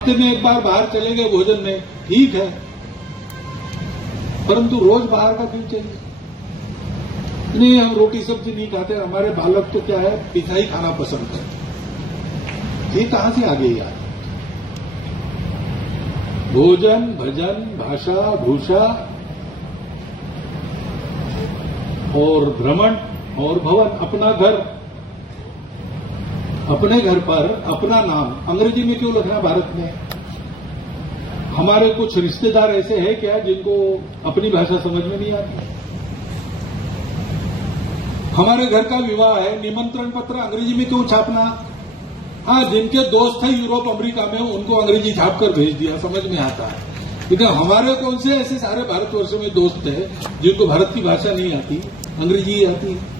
हफ्ते में एक बार बाहर चले गए भोजन में, ठीक है, परंतु रोज बाहर का क्यों चाहिए? नहीं, हम रोटी सब्जी नहीं खाते, हमारे बालक तो क्या है, पिज्जा ही खाना पसंद करते। ये कहां से आ गई यार? भोजन, भजन, भाषा, भूषा और भ्रमण और भवन, अपना घर, अपने घर पर अपना नाम अंग्रेजी में क्यों लिखना भारत में? हमारे कुछ रिश्तेदार ऐसे हैं क्या जिनको अपनी भाषा समझ में नहीं आती? हमारे घर का विवाह है, निमंत्रण पत्र अंग्रेजी में क्यों छापना? हाँ, जिनके दोस्त हैं यूरोप अमेरिका में, उनको अंग्रेजी छाप कर भेज दिया, समझ में आता है। लेकिन हमारे कौन से ऐसे सारे भारतवर्ष में दोस्त हैं जिनको भारत की भाषा नहीं आती, अंग्रेजी ही आती है?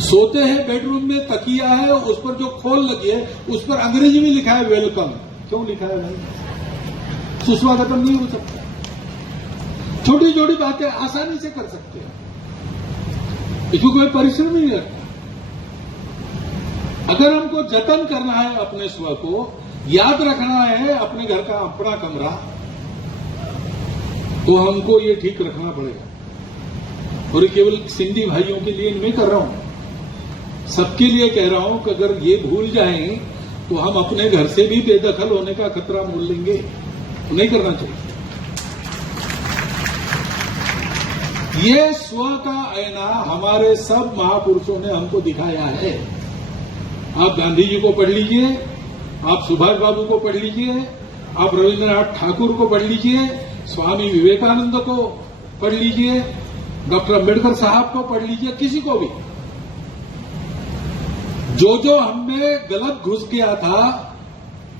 सोते हैं बेडरूम में, तकिया है, उस पर जो खोल लगी है उस पर अंग्रेजी में लिखा है वेलकम। क्यों लिखा है भाई? सुस्वागतम नहीं हो सकता? छोटी छोटी बातें आसानी से कर सकते हैं, इसको कोई परिश्रम नहीं लगता। अगर हमको जतन करना है अपने स्व को, याद रखना है अपने घर का अपना कमरा, तो हमको ये ठीक रखना पड़ेगा। और ये केवल सिंधी भाइयों के लिए नहीं कर रहा हूं, सबके लिए कह रहा हूं कि अगर ये भूल जाएं तो हम अपने घर से भी बेदखल होने का खतरा मोल लेंगे। तो नहीं करना चाहिए। ये स्व का आईना हमारे सब महापुरुषों ने हमको दिखाया है। आप गांधी जी को पढ़ लीजिए, आप सुभाष बाबू को पढ़ लीजिए, आप रविन्द्रनाथ ठाकुर को पढ़ लीजिए, स्वामी विवेकानंद को पढ़ लीजिए, डॉक्टर अम्बेडकर साहब को पढ़ लीजिए, किसी को भी। जो जो हमें गलत घुस गया था,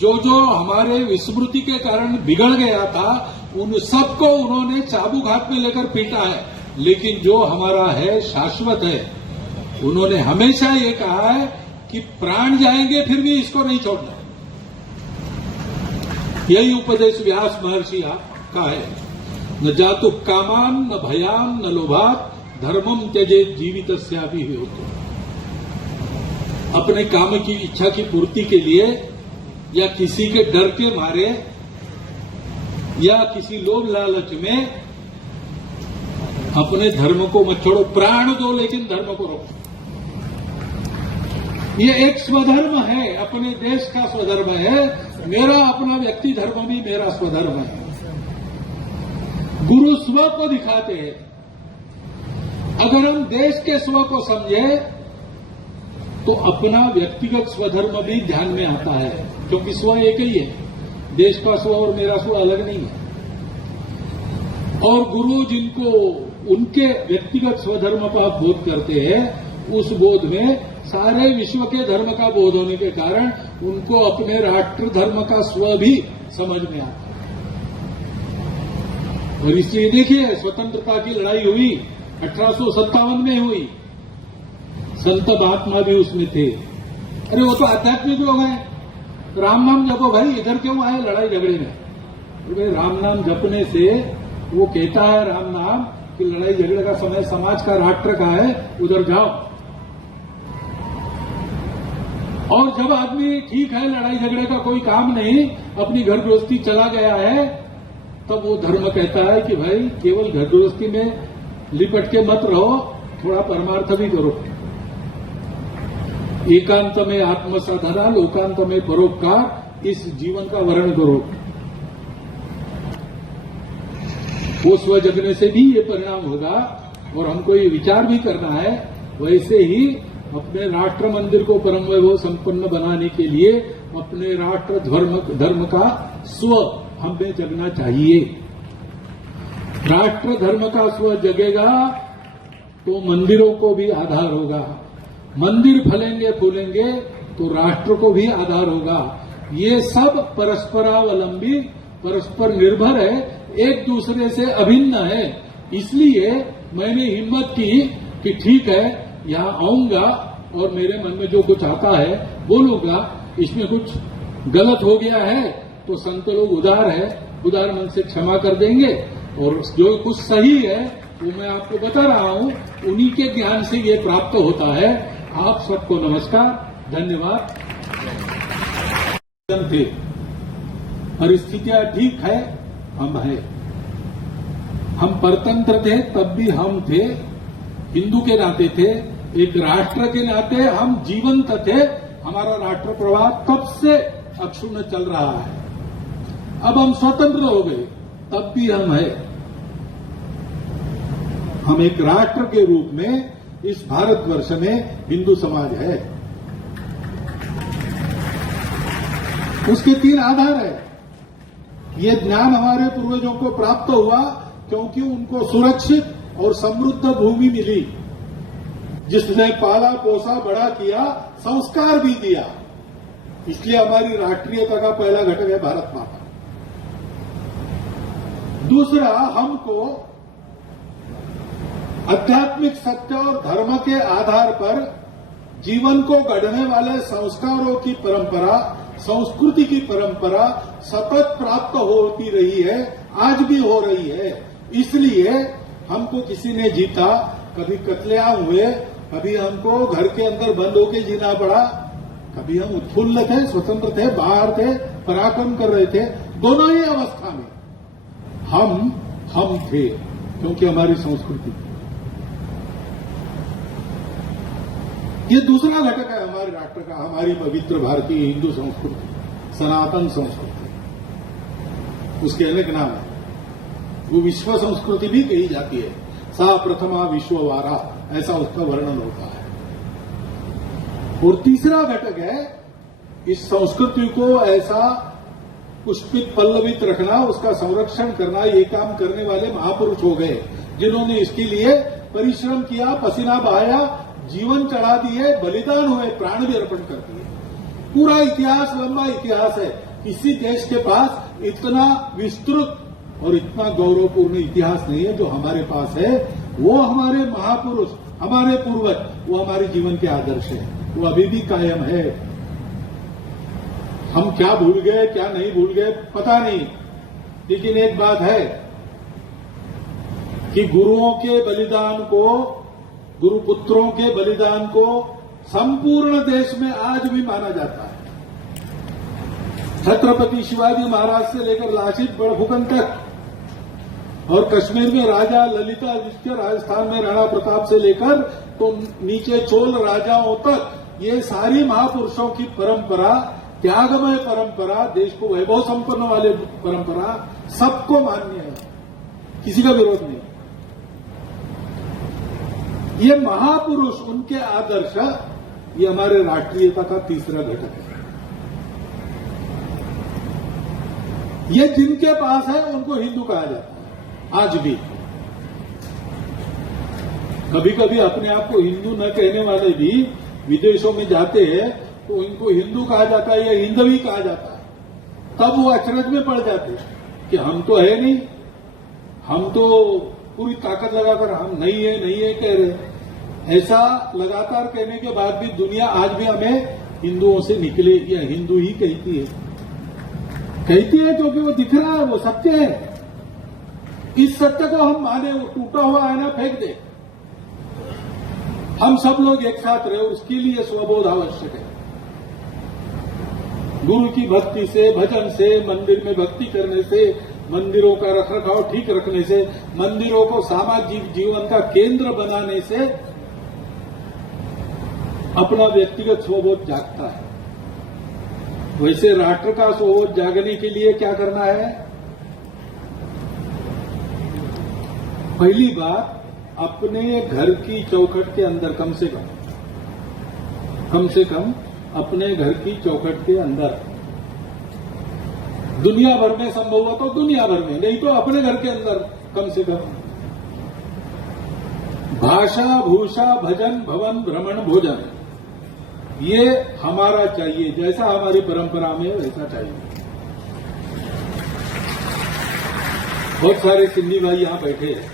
जो जो हमारे विस्मृति के कारण बिगड़ गया था, उन सबको उन्होंने चाबुक हाथ में लेकर पीटा है। लेकिन जो हमारा है, शाश्वत है, उन्होंने हमेशा ये कहा है कि प्राण जाएंगे फिर भी इसको नहीं छोड़ना। यही उपदेश व्यास महर्षि का है। न जातु कामान न भयान न लोभात धर्मम त्यजेत जीवितस्यापि हेतु। अपने काम की इच्छा की पूर्ति के लिए या किसी के डर के मारे या किसी लोभ लालच में अपने धर्म को मत छोड़ो। प्राण दो लेकिन धर्म को रोको। ये एक स्वधर्म है, अपने देश का स्वधर्म है। मेरा अपना व्यक्ति धर्म भी मेरा स्वधर्म है। गुरु स्व को दिखाते हैं। अगर हम देश के स्व को समझे तो अपना व्यक्तिगत स्वधर्म भी ध्यान में आता है, क्योंकि स्व एक ही है। देश का स्व और मेरा स्व अलग नहीं है। और गुरु जिनको उनके व्यक्तिगत स्वधर्म का बोध करते हैं, उस बोध में सारे विश्व के धर्म का बोध होने के कारण उनको अपने राष्ट्र धर्म का स्व भी समझ में आता है। और इसलिए देखिए, स्वतंत्रता की लड़ाई हुई 1857 में हुई, संत महात्मा भी उसमें थे। अरे वो तो आध्यात्मिक लोग हैं, राम नाम जपो भाई, इधर क्यों आए लड़ाई झगड़े में? भाई राम नाम जपने से वो कहता है राम नाम कि लड़ाई झगड़े का समय समाज का राष्ट्र का है, उधर जाओ। और जब आदमी ठीक है, लड़ाई झगड़े का कोई काम नहीं, अपनी घर गृहस्थी चला गया है, तब वो धर्म कहता है कि भाई केवल घर गृहस्थी में लिपट के मत रहो, थोड़ा परमार्थ भी करो। एकांत में आत्मसाधना, लोकांत में परोपकार, इस जीवन का वर्ण करो। वो स्व जगने से भी ये परिणाम होगा। और हमको ये विचार भी करना है, वैसे ही अपने राष्ट्र मंदिर को परम वैभव संपन्न बनाने के लिए अपने राष्ट्र धर्म का स्व हमें जगना चाहिए। राष्ट्र धर्म का स्व जगेगा तो मंदिरों को भी आधार होगा। मंदिर फलेंगे फूलेंगे तो राष्ट्र को भी आधार होगा। ये सब परस्परावलंबी, परस्पर निर्भर है, एक दूसरे से अभिन्न है। इसलिए मैंने हिम्मत की कि ठीक है, यहां आऊंगा और मेरे मन में जो कुछ आता है बोलूंगा। इसमें कुछ गलत हो गया है तो संत लोग उदार है, उदार मन से क्षमा कर देंगे। और जो कुछ सही है वो मैं आपको बता रहा हूं, उन्हीं के ज्ञान से ये प्राप्त होता है। आप सबको नमस्कार, धन्यवाद। थे, परिस्थितियां ठीक है, हम हैं। हम परतंत्र थे तब भी हम थे, हिंदू के नाते थे, एक राष्ट्र के नाते हम जीवंत थे। हमारा राष्ट्र प्रवाह तब से अक्षुण्ण चल रहा है। अब हम स्वतंत्र हो गए, तब भी हम हैं। हम एक राष्ट्र के रूप में इस भारतवर्ष में हिंदू समाज है। उसके 3 आधार है। ये ज्ञान हमारे पूर्वजों को प्राप्त हुआ क्योंकि उनको सुरक्षित और समृद्ध भूमि मिली, जिसने पाला पोसा बड़ा किया, संस्कार भी दिया। इसलिए हमारी राष्ट्रीयता का पहला घटक है भारत माता। दूसरा, हमको आध्यात्मिक सत्य और धर्म के आधार पर जीवन को गढ़ने वाले संस्कारों की परंपरा, संस्कृति की परंपरा सतत प्राप्त होती रही है, आज भी हो रही है। इसलिए हमको किसी ने जीता, कभी कत्लेआम हुए, कभी हमको घर के अंदर बंद होकर जीना पड़ा, कभी हम उत्फुल्ल थे, स्वतंत्र थे, बाहर थे, पराक्रम कर रहे थे। दोनों ही अवस्था में हम थे, क्योंकि हमारी संस्कृति थी। ये दूसरा घटक है हमारे राष्ट्र का, हमारी पवित्र भारतीय हिंदू संस्कृति, सनातन संस्कृति। उसके अनेक नाम है। वो विश्व संस्कृति भी कही जाती है। सा प्रथमा विश्ववारा, ऐसा उसका वर्णन होता है। और तीसरा घटक है, इस संस्कृति को ऐसा पुष्पित पल्लवित रखना, उसका संरक्षण करना। ये काम करने वाले महापुरुष हो गए, जिन्होंने इसके लिए परिश्रम किया, पसीना बहाया, जीवन चढ़ा दिए, बलिदान हुए, प्राण भी अर्पण कर दिए। पूरा इतिहास, लंबा इतिहास है। किसी देश के पास इतना विस्तृत और इतना गौरवपूर्ण इतिहास नहीं है जो हमारे पास है। वो हमारे महापुरुष, हमारे पूर्वज, वो हमारे जीवन के आदर्श है, वो अभी भी कायम है। हम क्या भूल गए, क्या नहीं भूल गए, पता नहीं। लेकिन एक बात है कि गुरुओं के बलिदान को, गुरुपुत्रों के बलिदान को संपूर्ण देश में आज भी माना जाता है। छत्रपति शिवाजी महाराज से लेकर लासित बड़फुकन तक, और कश्मीर में राजा ललितादित्य, राजस्थान में राणा प्रताप से लेकर तो नीचे चोल राजाओं तक, ये सारी महापुरुषों की परंपरा, त्यागमय परंपरा, देश को वैभव संपन्न वाले परंपरा सबको मान्य है, किसी का विरोध नहीं। ये महापुरुष, उनके आदर्श, ये हमारे राष्ट्रीयता का तीसरा घटक है। ये जिनके पास है उनको हिंदू कहा जाता है आज भी। कभी कभी अपने आप को हिंदू न कहने वाले भी विदेशों में जाते हैं तो इनको हिंदू कहा जाता है या हिंदवी कहा जाता है। तब वो अचरज में पड़ जाते हैं कि हम तो है नहीं, हम तो पूरी ताकत लगाकर हम नहीं है कह रहे। ऐसा लगातार कहने के बाद भी दुनिया आज भी हमें हिंदुओं से निकले या हिंदू ही कहती है क्योंकि वो दिख रहा है, वो सत्य है। इस सत्य को हम माने, वो टूटा हुआ आईना फेंक दे, हम सब लोग एक साथ रहे, उसके लिए स्वबोध आवश्यक है। गुरु की भक्ति से, भजन से, मंदिर में भक्ति करने से, मंदिरों का रखरखाव ठीक रखने से, मंदिरों को सामाजिक जीवन का केंद्र बनाने से अपना व्यक्तिगत स्वबोध जागता है। वैसे राष्ट्र का स्वबोध जागने के लिए क्या करना है? पहली बात, अपने घर की चौखट के अंदर कम से कम अपने घर की चौखट के अंदर, दुनिया भर में संभव हुआ तो दुनिया भर में, नहीं तो अपने घर के अंदर कम से कम भाषा, भूषा, भजन, भवन, भ्रमण, भोजन, ये हमारा चाहिए। जैसा हमारी परंपरा में वैसा चाहिए। बहुत सारे सिंधी भाई यहां बैठे हैं,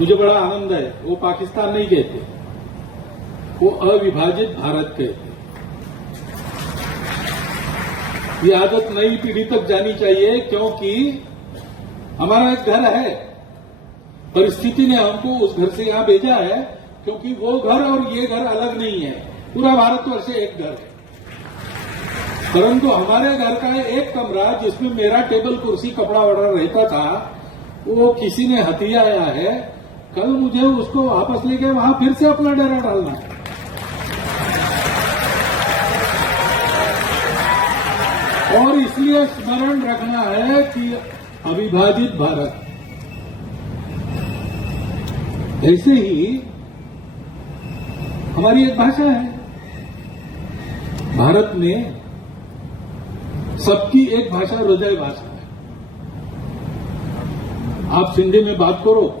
मुझे बड़ा आनंद है। वो पाकिस्तान नहीं कहते, वो अविभाजित भारत कहते। ये आदत नई पीढ़ी तक जानी चाहिए, क्योंकि हमारा एक घर है, परिस्थिति ने हमको उस घर से यहां भेजा है, क्योंकि वो घर और ये घर अलग नहीं है, पूरा भारतवर्ष एक घर है। परंतु हमारे घर का एक कमरा जिसमें मेरा टेबल कुर्सी कपड़ा वपड़ा रहता था, वो किसी ने हथियाया है। कल मुझे उसको वापस लेके वहां फिर से अपना डेरा डालना है। और इसलिए स्मरण रखना है कि अविभाजित भारत, ऐसे ही हमारी एक भाषा है। भारत में सबकी एक भाषा हृदय भाषा है। आप सिंधी में बात करो